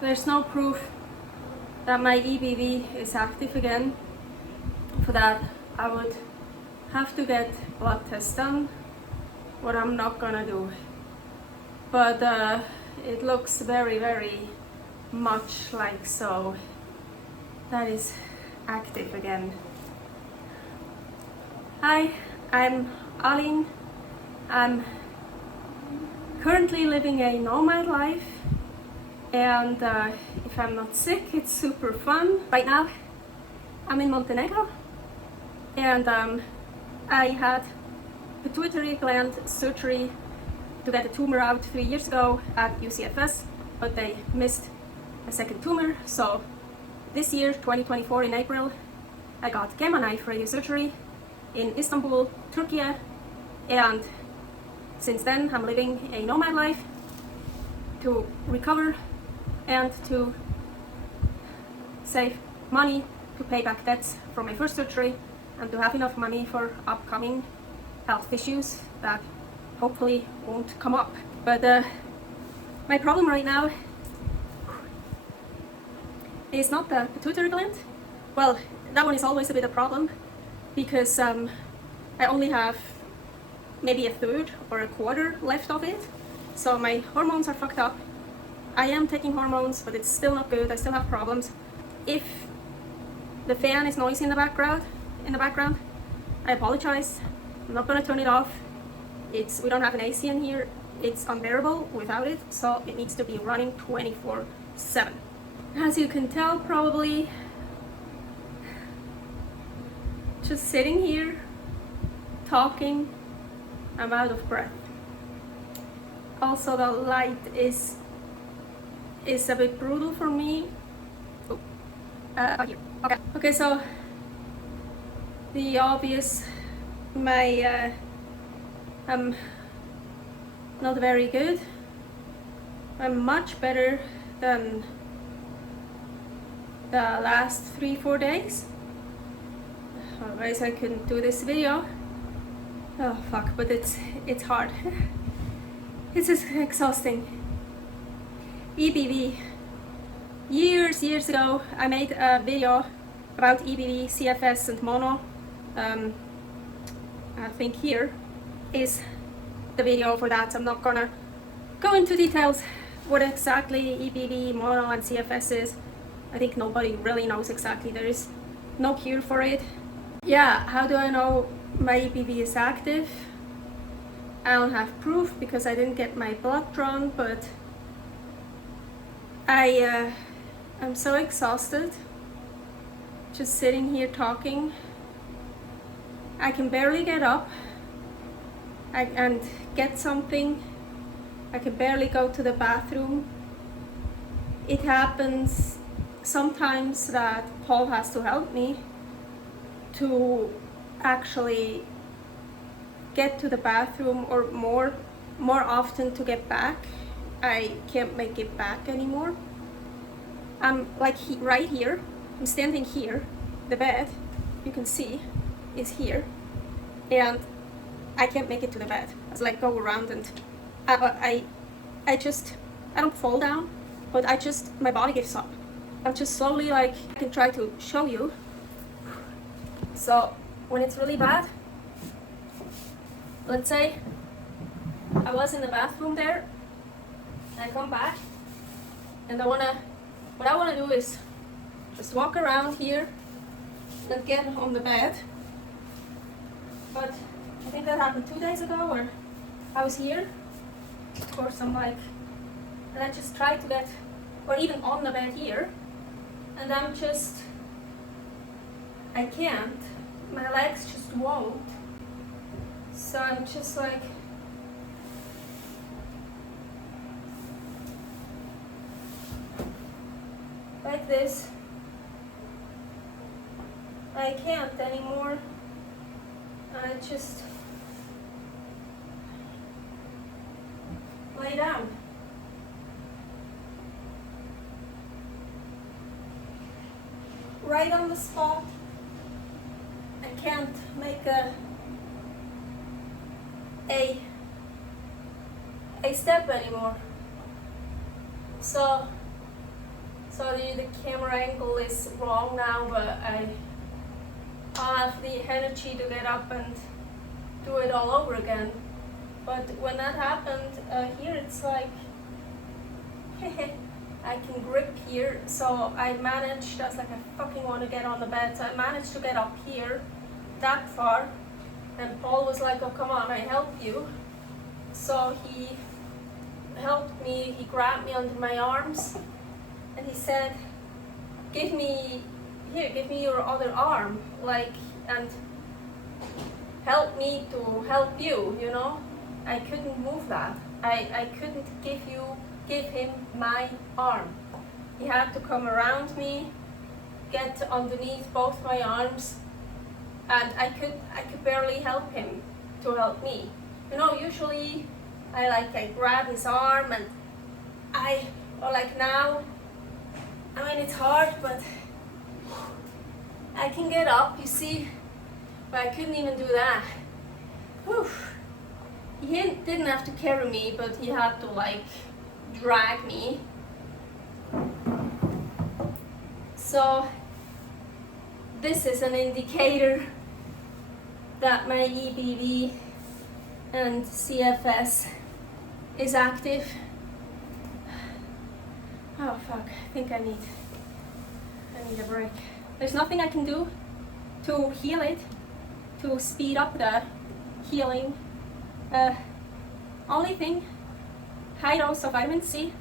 there's no proof that my EBV is active again. For that, I would have to get blood tests done, what I'm not gonna do. But it looks very, very much like so that is active again. Hi, I'm Aline. I'm currently living a nomad life, and if I'm not sick, it's super fun. Right now, I'm in Montenegro, and I had pituitary gland surgery to get a tumor out 3 years ago at UCFS, but they missed a second tumor. So this year, 2024, in April, I got Gammamesser-Radiochirurgie radiosurgery in Istanbul, Turkey, and since then I'm living a nomad life to recover and to save money to pay back debts from my first surgery and to have enough money for upcoming health issues that hopefully won't come up. But my problem right now is not the pituitary gland. Well, that one is always a bit of a problem because I only have maybe a third or a quarter left of it. So my hormones are fucked up. I am taking hormones, but it's still not good. I still have problems. If the fan is noisy in the background, I apologize. I'm not gonna turn it off. We don't have an AC in here. It's unbearable without it, so it needs to be running 24/7. As you can tell, probably, just sitting here, talking, I'm out of breath. Also, the light is a bit brutal for me. Oh, here. Okay, so the obvious, I'm not very good. I'm much better than the last 3-4 days. Otherwise I couldn't do this video. Oh fuck, but it's hard. It's just exhausting. EBV. Years ago I made a video about EBV, CFS and mono. I think here is the video for that. I'm not gonna go into details what exactly EBV, mono and CFS is. I think nobody really knows exactly. There is no cure for it. Yeah, how do I know my EBV is active? I don't have proof because I didn't get my blood drawn, but I'm so exhausted just sitting here talking. I can barely get up and get something. I can barely go to the bathroom. It happens sometimes that Paul has to help me to actually get to the bathroom, or more often to get back. I can't make it back anymore. I'm like right here. I'm standing here. The bed, you can see, is here, and I can't make it to the bed. I was like go around, and I don't fall down, but my body gives up. I'm just slowly, like, I can try to show you. So when it's really bad, let's say I was in the bathroom there, and I come back, and what I wanna do is just walk around here and get on the bed. But I think that happened 2 days ago, where I was here. Of course, I'm like, and I just try to get, or even on the bed here, and I can't. My legs just won't. So I'm just like, this. I can't anymore. I just lay down. Right on the spot. I can't make a step anymore. So Sorry, the camera angle is wrong now, but I have the energy to get up and do it all over again. But when that happened, here it's like, I can grip here, so I managed, I was like, I fucking want to get on the bed, so I managed to get up here, that far, and Paul was like, oh come on, I help you. So he helped me, he grabbed me under my arms, and he said, give me your other arm, like, and help me to help you, you know? I couldn't move that. I couldn't give him my arm. He had to come around me, get underneath both my arms, and I could barely help him to help me. You know, usually I grab his arm and or like now, I mean it's hard, but I can get up, you see, but I couldn't even do that. Whew. He didn't have to carry me, but he had to like drag me. So this is an indicator that my EBV and CFS is active. Oh fuck, I think I need a break. There's nothing I can do to heal it, to speed up the healing. Only thing, high dose of vitamin C.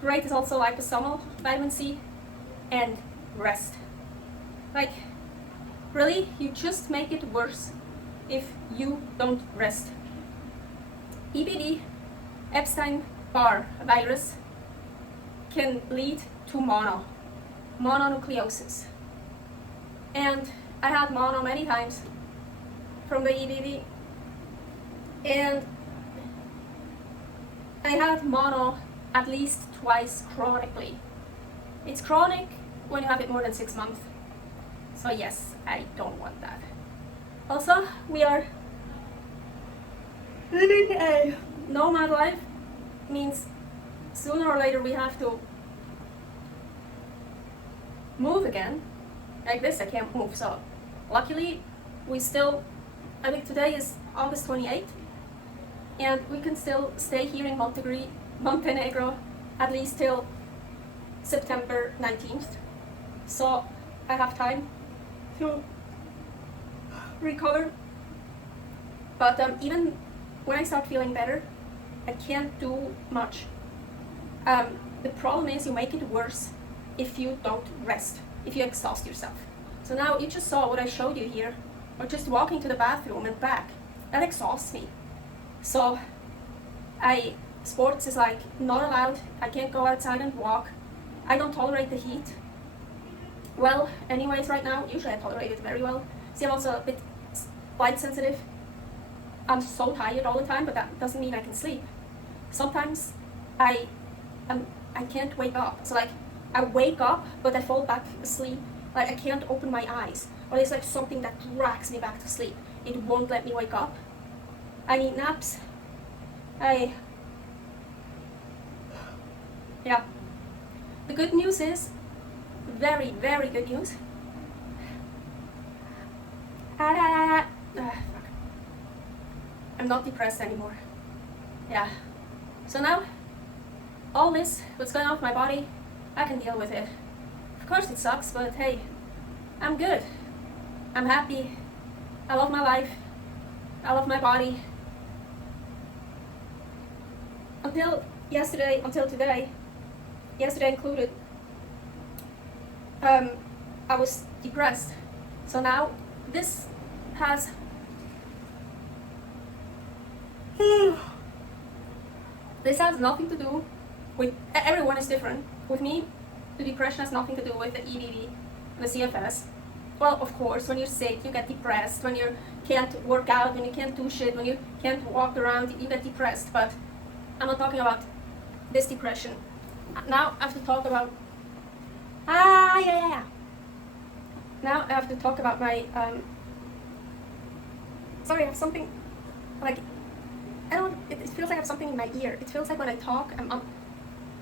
Great is also liposomal vitamin C, and rest. Like, really, you just make it worse if you don't rest. EBV, Epstein-Barr virus, can lead to mononucleosis. And I had mono many times from the EBV. And I had mono at least twice chronically. It's chronic when you have it more than 6 months. So yes, I don't want that. Also, we are living a nomad life, means sooner or later we have to move again. Like this, I can't move. So luckily, we still, I think today is August 28th, and we can still stay here in Montenegro at least till September 19th. So I have time to recover. But even when I start feeling better, I can't do much. The problem is you make it worse if you don't rest, if you exhaust yourself. So now you just saw what I showed you here, or just walking to the bathroom and back. That exhausts me. So sports is like not allowed. I can't go outside and walk. I don't tolerate the heat. Well, anyways, right now, usually I tolerate it very well. See, I'm also a bit light sensitive. I'm so tired all the time, but that doesn't mean I can sleep. Sometimes I can't wake up. So like, I wake up, but I fall back asleep. Like I can't open my eyes. Or there's like something that drags me back to sleep. It won't let me wake up. I need naps. Yeah. The good news is, very, very good news. Fuck. I'm not depressed anymore. Yeah. So now, all this, what's going on with my body, I can deal with it. Of course it sucks, but hey, I'm good. I'm happy. I love my life. I love my body. Until today, yesterday included, I was depressed. So now this has nothing to do with, everyone is different. With me, the depression has nothing to do with the EBV, the CFS. Well, of course, when you're sick, you get depressed. When you can't work out, when you can't do shit, when you can't walk around, you get depressed. But I'm not talking about this depression. Now I have to talk about, Now I have to talk about my, sorry, I have something, like, it feels like I have something in my ear. It feels like when I talk,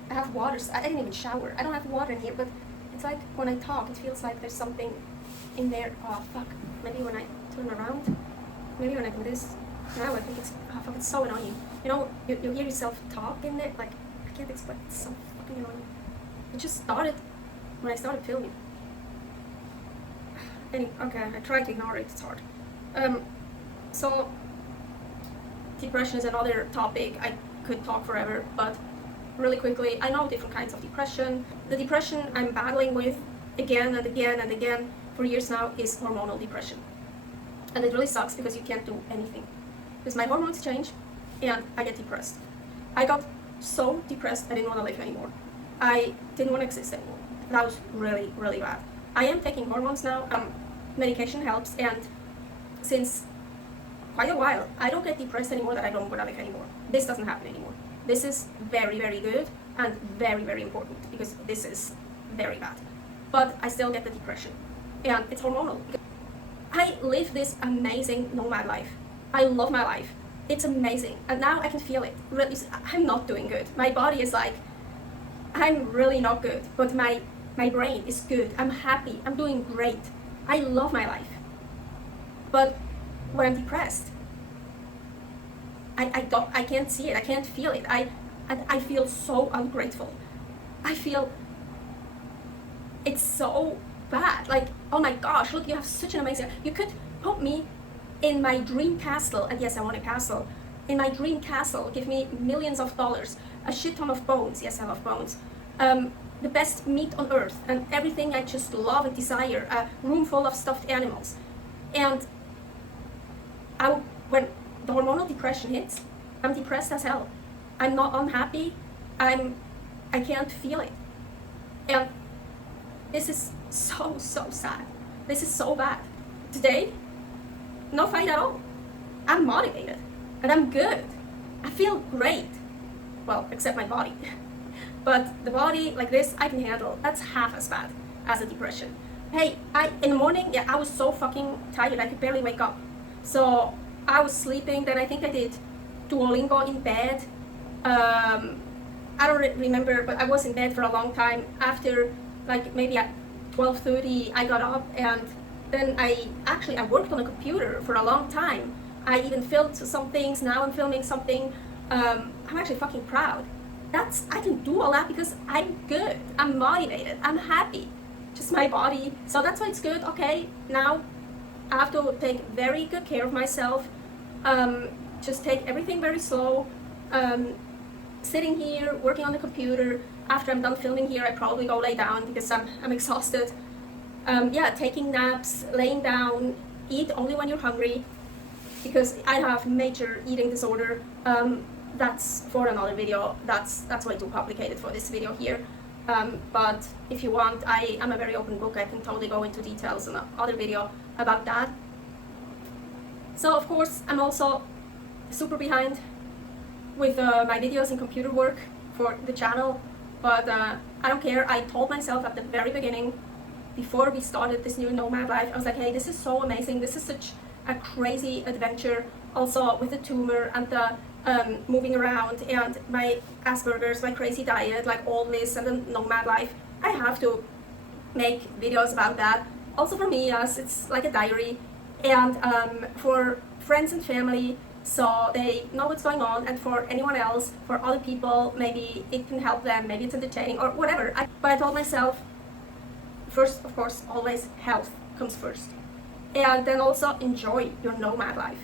I have water. I didn't even shower. I don't have water in here, but it's like when I talk, it feels like there's something in there. Oh fuck! Maybe when I turn around, maybe when I do this. Now I think it's fuck. It's so annoying. You know, you hear yourself talk in there. Like I can't explain. It's so fucking annoying. It just started when I started filming. Okay, I try to ignore it. It's hard. So depression is another topic. I could talk forever, but really quickly, I know different kinds of depression. The depression I'm battling with again and again and again for years now is hormonal depression. And it really sucks because you can't do anything. Because my hormones change and I get depressed. I got so depressed I didn't want to live anymore. I didn't want to exist anymore. That was really, really bad. I am taking hormones now. Medication helps, and since quite a while, I don't get depressed anymore that I don't want to live anymore. This doesn't happen anymore. This is very, very good and very, very important because this is very bad. But I still get the depression, and it's hormonal. I live this amazing nomad life. I love my life. It's amazing, and now I can feel it. Really, I'm not doing good. My body is like, I'm really not good, but my brain is good. I'm happy. I'm doing great. I love my life. But when I'm depressed, I can't see it. I can't feel it. I feel so ungrateful. I feel it's so bad. Like, oh my gosh, look, you have such an amazing, you could put me in my dream castle, and yes, I want a castle. In my dream castle, give me millions of dollars, a shit ton of bones, yes, I love bones, the best meat on earth, and everything I just love and desire, a room full of stuffed animals. And when the hormonal depression hits, I'm depressed as hell. I'm not unhappy, I can't feel it. And this is so sad. This is so bad. Today, no fight at all. I'm motivated, and I'm good. I feel great. Well, except my body. But the body, like this, I can handle. That's half as bad as a depression. Hey, in the morning, yeah, I was so fucking tired, I could barely wake up. So I was sleeping, then I think I did Duolingo in bed. I don't remember, but I was in bed for a long time. After, like, maybe at 12:30, I got up, and then I worked on a computer for a long time. I even filmed some things. Now I'm filming something. I'm actually fucking proud. I can do all that because I'm good. I'm motivated. I'm happy. Just my body. So that's why it's good. Okay, now I have to take very good care of myself. Just take everything very slow. Sitting here, working on the computer. After I'm done filming here, I probably go lay down because I'm exhausted. Yeah, taking naps, laying down, eat only when you're hungry, because I have major eating disorder. That's for another video. That's way too complicated for this video here. But if you want, I'm a very open book. I can totally go into details in another video about that. So of course, I'm also super behind with my videos and computer work for the channel, but I don't care. I told myself at the very beginning, before we started this new nomad life, I was like, hey, this is so amazing. This is such a crazy adventure, also with the tumor and the moving around and my Asperger's, my crazy diet, like all this, and the nomad life. I have to make videos about that. Also for me, yes, it's like a diary, and for friends and family, so they know what's going on, and for anyone else, for other people, maybe it can help them, maybe it's entertaining or whatever. But I told myself, first, of course, always health comes first. And then also enjoy your nomad life.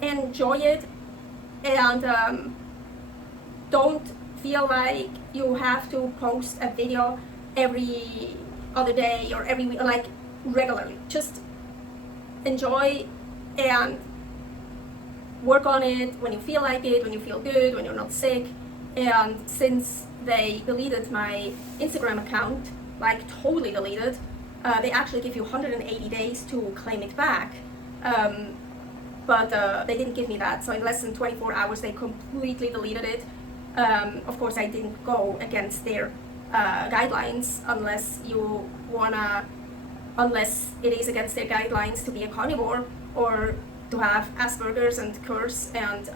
Enjoy it, and don't feel like you have to post a video every other day or every week, like regularly. Just enjoy and work on it when you feel like it, when you feel good, when you're not sick. And since they deleted my Instagram account, like totally deleted, they actually give you 180 days to claim it back. But they didn't give me that, so in less than 24 hours they completely deleted it. Of course, I didn't go against their guidelines unless it is against their guidelines to be a carnivore or to have Asperger's and curse and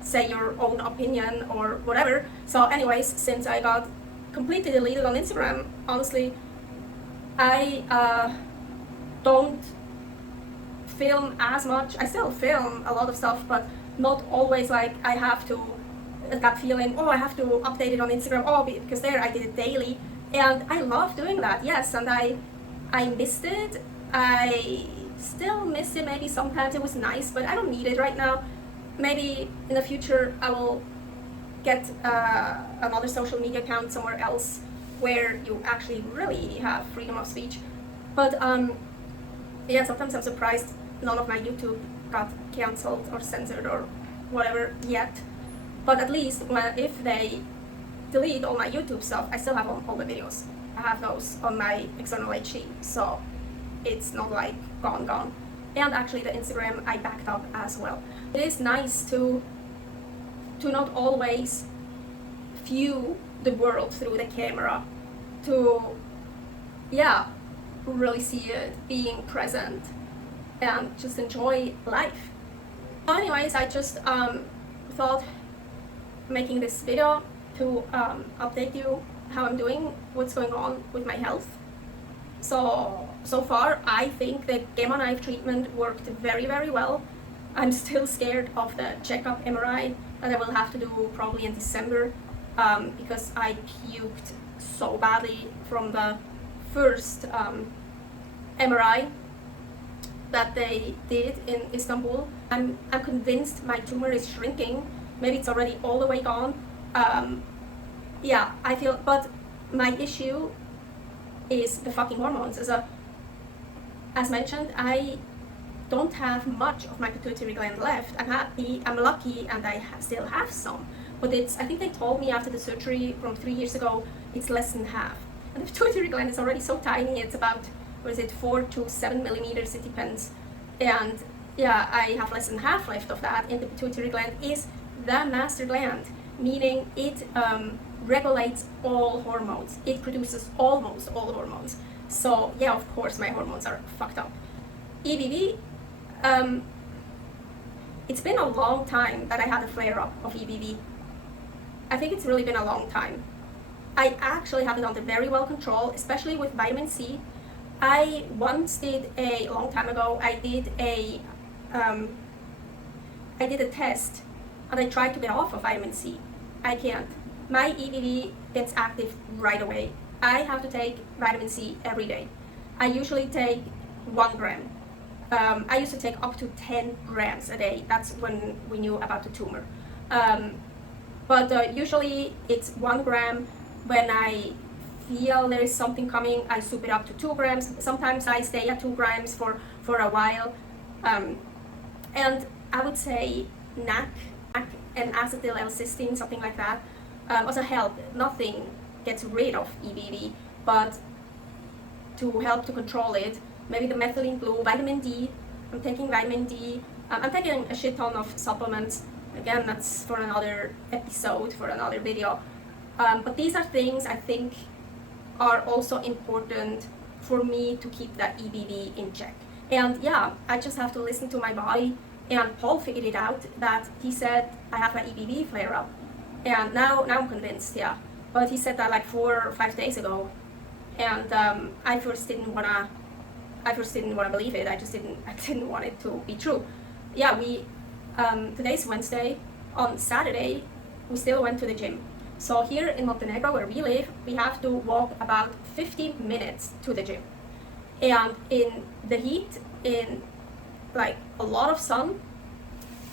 say your own opinion or whatever. So anyways, since I got completely deleted on Instagram, honestly, I don't film as much. I still film a lot of stuff, but not always like I have to, that feeling, oh, I have to update it on Instagram, oh, because there I did it daily. And I love doing that, yes, and I missed it. I still miss it, maybe sometimes it was nice, but I don't need it right now. Maybe in the future I will get another social media account somewhere else where you actually really have freedom of speech. But yeah, sometimes I'm surprised none of my YouTube got cancelled or censored or whatever yet. But at least if they delete all my YouTube stuff, I still have all the videos. I have those on my external HD, so it's not like gone. And actually the Instagram I backed up as well. It is nice to not always view the world through the camera, to really see it, being present and just enjoy life. So anyways, I just thought making this video to update you how I'm doing, what's going on with my health. So far I think the gamma knife treatment worked very well. I'm still scared of the checkup MRI that I will have to do probably in December, because I puked so badly from the first MRI that they did in Istanbul. I'm convinced my tumor is shrinking. Maybe it's already all the way gone. Yeah, I feel, but my issue is the fucking hormones. As mentioned, I don't have much of my pituitary gland left. I'm happy, I'm lucky, and I still have some. But I think they told me after the surgery from 3 years ago, it's less than half. And the pituitary gland is already so tiny, it's about, 4 to 7 millimeters, it depends. And yeah, I have less than half left of that, and the pituitary gland is the master gland, meaning it regulates all hormones. It produces almost all hormones. So yeah, of course my hormones are fucked up. EBV, it's been a long time that I had a flare-up of EBV. I think it's really been a long time. I actually have it under very well control, especially with vitamin C. I once did a long time ago, I did a test and I tried to get off of vitamin C. I can't. My EBV gets active right away. I have to take vitamin C every day. I usually take 1 gram. I used to take up to 10 grams a day. That's when we knew about the tumor. But usually it's 1 gram. When I feel there is something coming, I soup it up to 2 grams. Sometimes I stay at 2 grams for a while. And I would say NAC and acetyl-L-cysteine, something like that, also help. Nothing gets rid of EBV, but to help to control it, maybe the methylene blue, vitamin D. I'm taking vitamin D. I'm taking a shit ton of supplements. Again, that's for another episode, for another video. But these are things I think are also important for me to keep that EBV in check. And yeah, I just have to listen to my body. And Paul figured it out, that he said I have an EBV flare-up. And now I'm convinced, yeah. But he said that like 4 or 5 days ago. And I first didn't wanna believe it. I didn't want it to be true. Yeah, today's Wednesday. On Saturday, we still went to the gym. So here in Montenegro, where we live, we have to walk about 50 minutes to the gym. And in the heat, in like a lot of sun,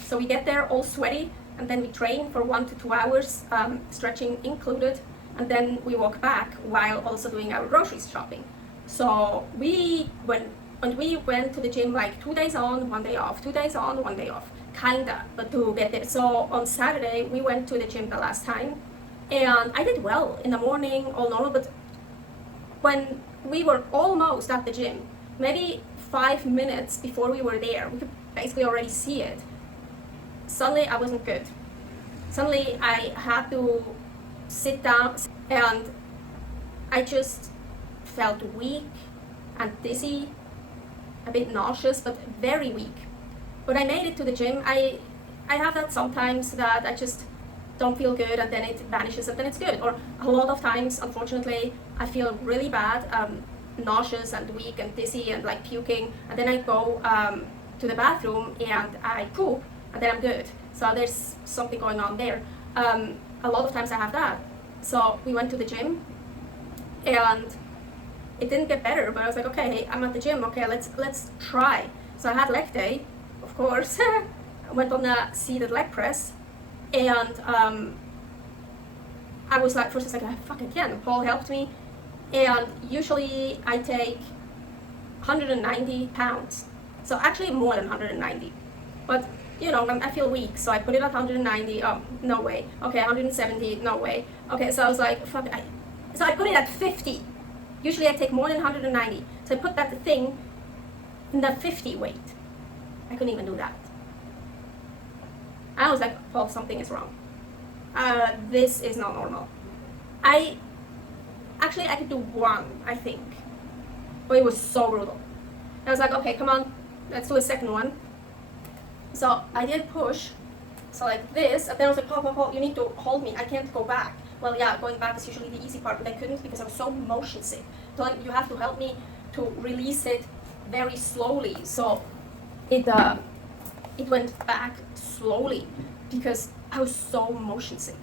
so we get there all sweaty, and then we train for 1 to 2 hours, stretching included, and then we walk back while also doing our groceries shopping. So we went to the gym like 2 days on, 1 day off, 2 days on, 1 day off, kinda, but to get there. So on Saturday, we went to the gym the last time, and I did well in the morning, all normal, but when we were almost at the gym, maybe 5 minutes before we were there, we could basically already see it. Suddenly I wasn't good. Suddenly I had to sit down, and I just felt weak and dizzy, a bit nauseous, but very weak. When I made it to the gym, I I have that sometimes, that I just don't feel good and then it vanishes and then it's good. Or a lot of times, unfortunately, I feel really bad, nauseous and weak and dizzy and like puking, and then I go to the bathroom and I poop and then I'm good. So there's something going on there. A lot of times I have that. So we went to the gym and it didn't get better, but I was like, okay, hey, I'm at the gym, okay, let's try. So I had leg day, of course. I went on a seated leg press, and I was like, first I was like, I fucking can. Paul helped me, and usually I take 190 pounds. So actually more than 190, but you know, I feel weak, so I put it at 190. Oh, no way. Okay, 170. No way. Okay, so I was like, fuck. So I put it at 50. Usually I take more than 190. So I put that thing in the 50 weight. I couldn't even do that. I was like, Paul, something is wrong. This is not normal. I could do one, I think, but it was so brutal. I was like, okay, come on, let's do a second one. So I did push, so like this, and then I was like, Paul, you need to hold me, I can't go back. Well, yeah, going back is usually the easy part, but I couldn't because I was so motion sick. So like, you have to help me to release it very slowly. So it went back slowly because I was so motion sick.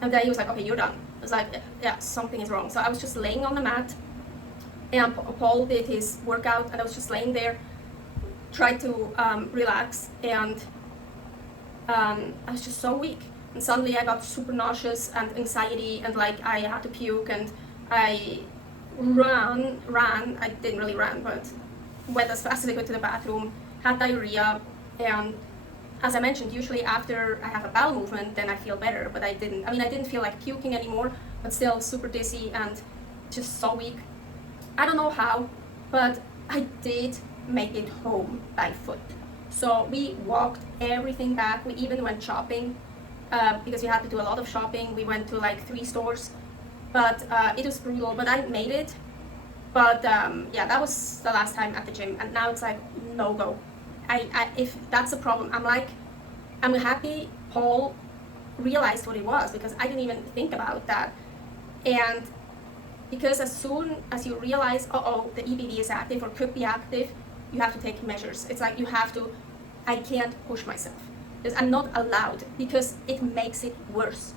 And then he was like, okay, you're done. I was like, yeah, something is wrong. So I was just laying on the mat, and Paul did his workout, and I was just laying there, tried to relax, and I was just so weak. And suddenly I got super nauseous and anxiety, and like I had to puke, and I ran. I didn't really run, but went as fast as I could to the bathroom, had diarrhea, and as I mentioned, usually after I have a bowel movement, then I feel better, but I didn't feel like puking anymore, but still super dizzy and just so weak. I don't know how, but I did make it home by foot. So we walked everything back. We even went shopping because we had to do a lot of shopping. We went to like 3 stores, but it was brutal, but I made it. But yeah, that was the last time at the gym, and now it's like no go. If that's a problem, I'm happy Paul realized what it was, because I didn't even think about that. And because as soon as you realize, the EBV is active or could be active, you have to take measures. It's like I can't push myself. Because I'm not allowed, because it makes it worse.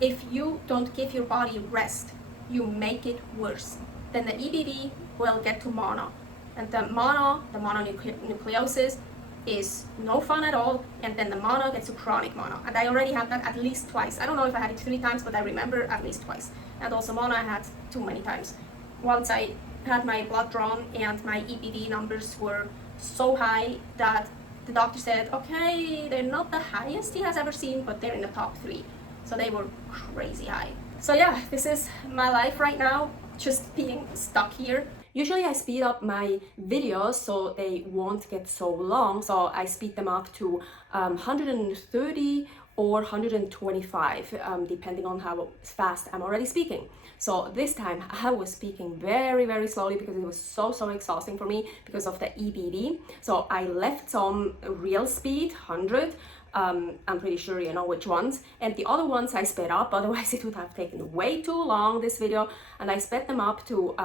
If you don't give your body rest, you make it worse. Then the EBV will get to mono. And the mononucleosis is no fun at all, and then the mono gets to chronic mono. And I already had that at least twice. I don't know if I had it 3 times, but I remember at least twice. And also mono I had too many times. Once I had my blood drawn and my EBV numbers were so high that the doctor said, okay, they're not the highest he has ever seen, but they're in the top 3. So they were crazy high. So yeah, this is my life right now, just being stuck here. Usually I speed up my videos so they won't get so long, so I speed them up to 130 or 125, depending on how fast I'm already speaking. So this time I was speaking very, very slowly because it was so exhausting for me because of the EBV. So I left some real speed, 100, I'm pretty sure you know which ones, and the other ones I sped up, otherwise it would have taken way too long, this video, and I sped them up to,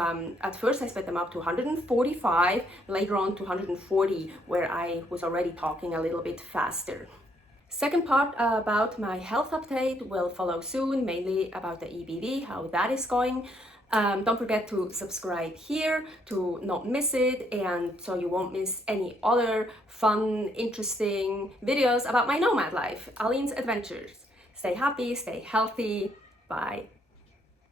at first I sped them up to 145, later on to 140, where I was already talking a little bit faster. Second part about my health update will follow soon, mainly about the EBV, how that is going. Don't forget to subscribe here to not miss it, and so you won't miss any other fun, interesting videos about my nomad life, Aline's adventures. Stay happy, stay healthy, bye.